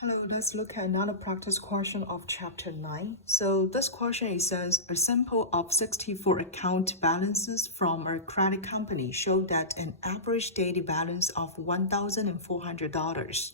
Hello, let's look at another practice question of chapter 9. So this question, it says a sample of 64 account balances from a credit company showed that an average daily balance of $1,400.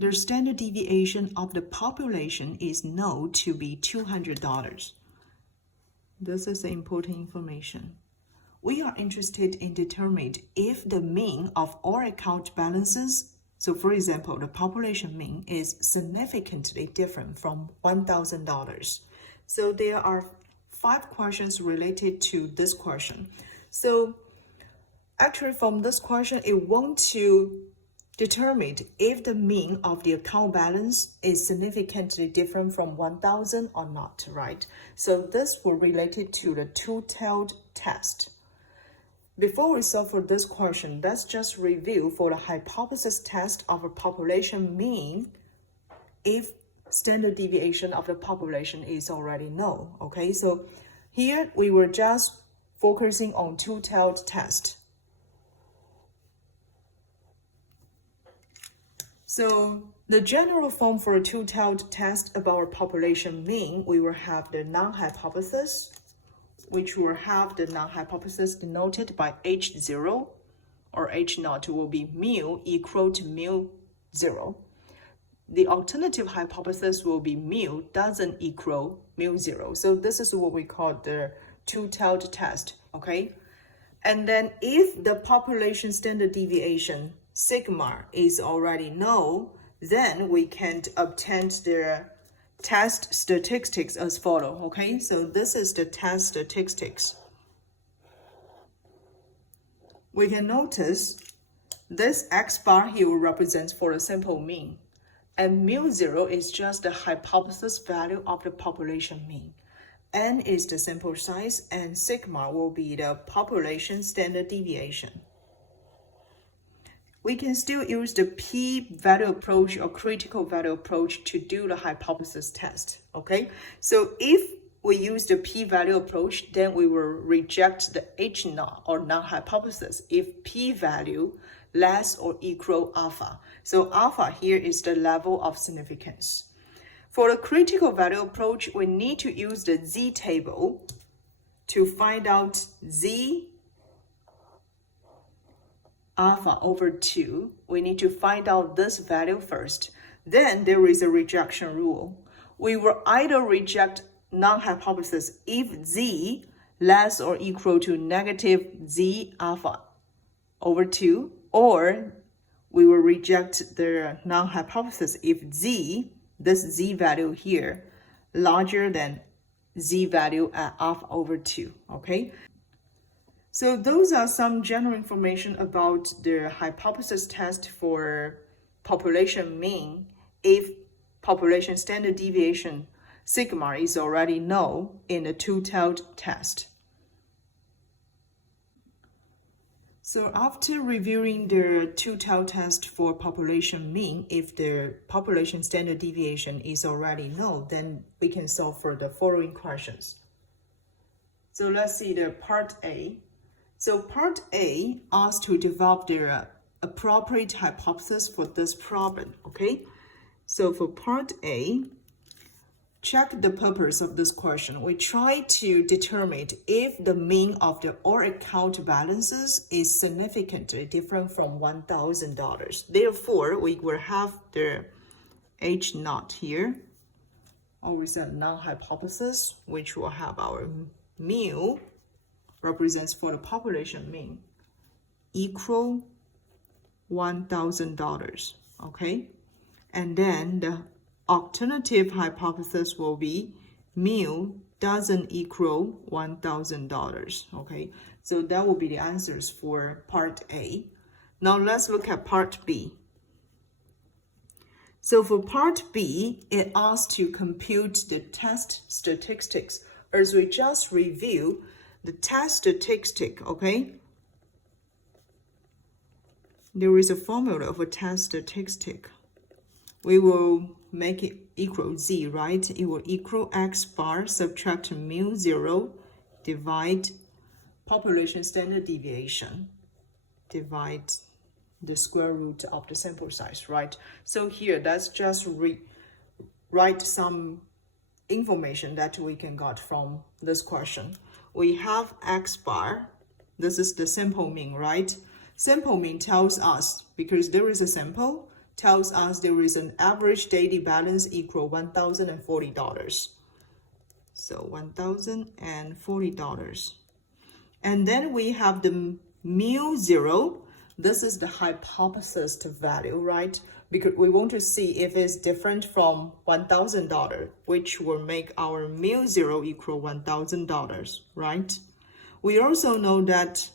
The standard deviation of the population is known to be $200. This is important information. We are interested in determining if the mean of all account balances, so for example, the population mean, is significantly different from $1,000. So there are 5 questions related to this question. So actually from this question, it wants to determine if the mean of the account balance is significantly different from 1,000 or not, right? So this will related to the two-tailed test. Before we solve for this question, let's just review for the hypothesis test of a population mean if standard deviation of the population is already known. Okay, so here we were just focusing on two-tailed test. So the general form for a two-tailed test about a population mean, we will have the non-hypothesis, which will have the non-hypothesis denoted by H0 or H0 will be mu equal to mu 0. The alternative hypothesis will be mu doesn't equal mu 0. So this is what we call the two-tailed test, okay? And then if the population standard deviation sigma is already known, then we can obtain the test statistics as follows, okay? So this is the test statistics. We can notice this X bar here represents for a simple mean, and mu 0 is just the hypothesis value of the population mean. N is the sample size, and sigma will be the population standard deviation. We can still use the p-value approach or critical value approach to do the hypothesis test, okay? So if we use the p-value approach, then we will reject the H0 or non-hypothesis if p-value less or equal alpha. So alpha here is the level of significance. For the critical value approach, we need to use the Z table to find out Z alpha over 2, we need to find out this value first. Then there is a rejection rule. We will either reject non-hypothesis if Z less or equal to negative Z alpha over 2, or we will reject the non-hypothesis if Z, this Z value here, larger than Z value at alpha over 2, okay? So those are some general information about the hypothesis test for population mean if population standard deviation sigma is already known in the two-tailed test. So after reviewing the two-tailed test for population mean, if the population standard deviation is already known, then we can solve for the following questions. So let's see the part A. So part A asks to develop the appropriate hypothesis for this problem, okay? So for part A, check the purpose of this question. We try to determine if the mean of the all account balances is significantly different from $1,000. Therefore, we will have the H0 here, always a non-hypothesis, which will have our mu represents for the population mean equal $1,000, okay? And then the alternative hypothesis will be mu doesn't equal $1,000, okay? So that will be the answers for part A. Now let's look at part B. So for part B, it asks to compute the test statistics. As we just reviewed, the test statistic, okay? There is a formula of a test statistic. We will make it equal Z, right? It will equal X bar subtract mu 0 divide population standard deviation divide the square root of the sample size, right? So here, let's just write some information that we can got from this question. We have x bar. This is the sample mean, right? Sample mean tells us, because there is a sample, tells us there is an average daily balance equal $1,040. So $1,040. And then we have the mu zero. This is the hypothesis value, right? Because we want to see if it's different from $1,000, which will make our mu zero equal $1,000, right? We also know that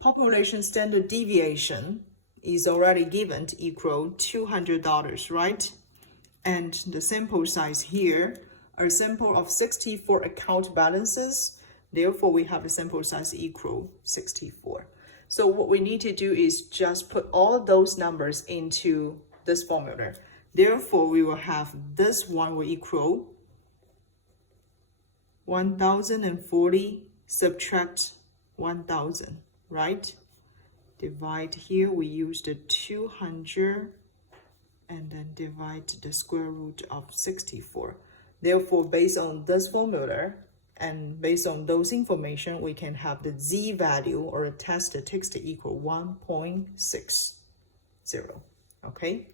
population standard deviation is already given to equal $200, right? And the sample size here, a sample of 64 account balances. Therefore, we have the sample size equal 64. So what we need to do is just put all those numbers into this formula. Therefore, we will have this one will equal 1,040 subtract 1,000, right? Divide here, we use the 200 and then divide the square root of 64. Therefore, based on this formula and based on those information, we can have the z value or a test statistics equal 1.60. Okay.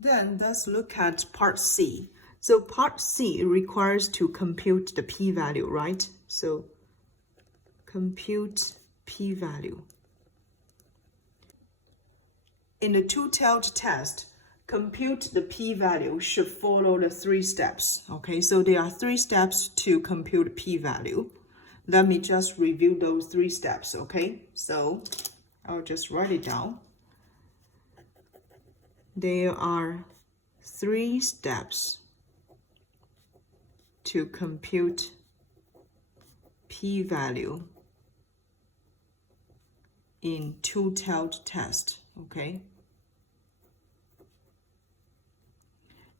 Then let's look at part C. So part C requires to compute the p-value, right? So compute p-value. In the two-tailed test, compute the p-value should follow the 3 steps. Okay, so there are 3 steps to compute p-value. Let me just review those 3 steps, okay? So I'll just write it down. There are 3 steps to compute p-value in two-tailed test, okay?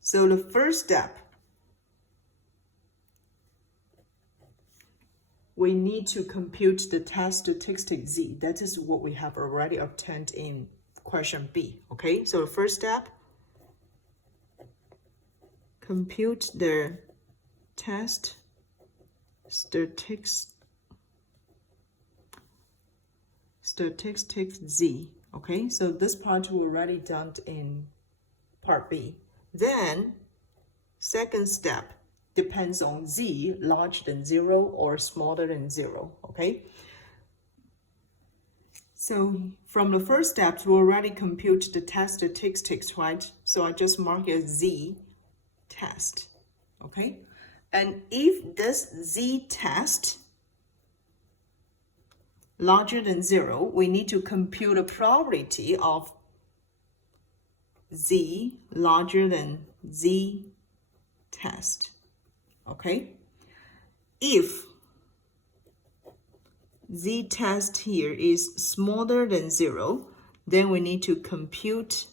So the first step, we need to compute the test statistic z. That is what we have already obtained in question B, okay? So the first step, compute the test statistics z, okay? So this part we already done in part B. Then, second step depends on z larger than 0 or smaller than 0, okay? So from the first step, we already compute the test statistics, right? So I just mark it as z test, okay? And if this z test larger than 0, we need to compute the probability of z larger than z test, okay? If z test here is smaller than 0, then we need to compute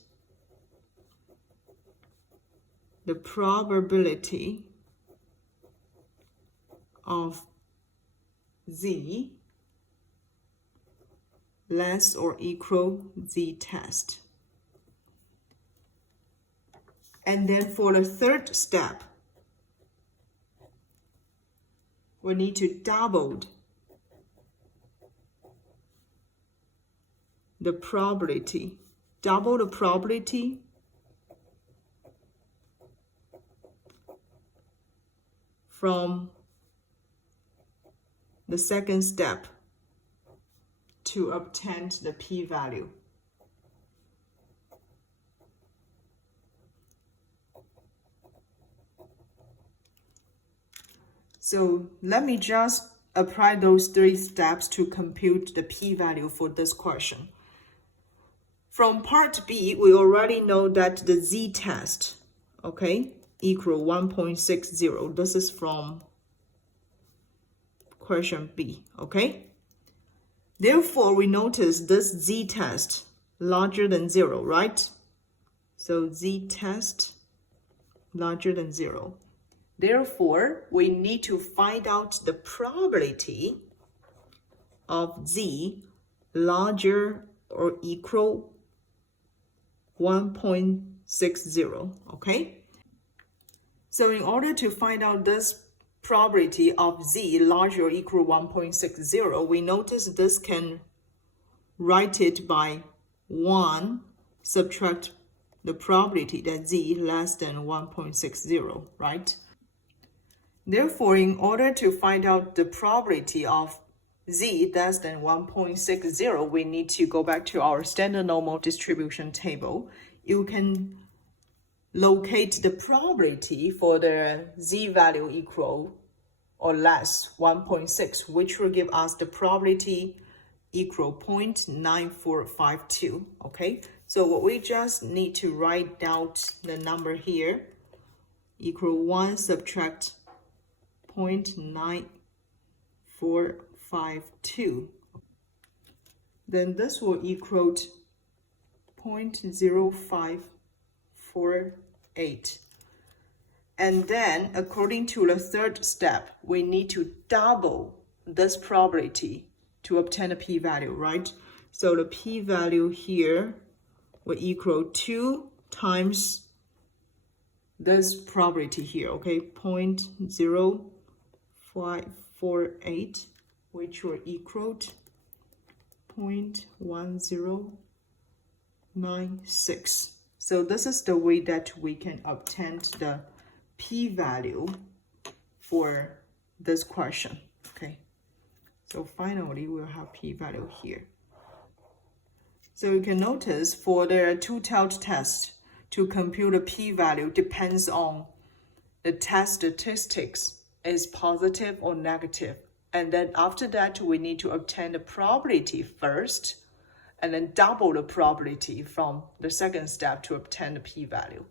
the probability of z less or equal z test. And then for the third step, we need to double the probability. Double the probability from the second step to obtain the p-value. So let me just apply those 3 steps to compute the p-value for this question. From part B, we already know that the z-test, okay, equal 1.60. This is from question B, okay? Therefore, we notice this z-test larger than 0, right? So z-test larger than 0. Therefore, we need to find out the probability of z larger or equal 1.60, okay? So in order to find out this probability of z larger or equal 1.60, we notice this can write it by 1 subtract the probability that z less than 1.60, right? Therefore, in order to find out the probability of z less than 1.60, we need to go back to our standard normal distribution table. You can locate the probability for the z value equal or less 1.6, which will give us the probability equal 0.9452, okay? So what we just need to write out the number here, equal 1 subtract 0.9452. Then this will equal 0.0548. And then, according to the third step, we need to double this probability to obtain a p-value, right? So the p-value here will equal 2 times this probability here, okay? 0.0548, which will equal 0.1096. So this is the way that we can obtain the p-value for this question, okay? So finally, we'll have p-value here. So you can notice for the two-tailed test, to compute a p-value depends on the test statistics is positive or negative. And then after that, we need to obtain the probability first, and then double the probability from the second step to obtain the p-value.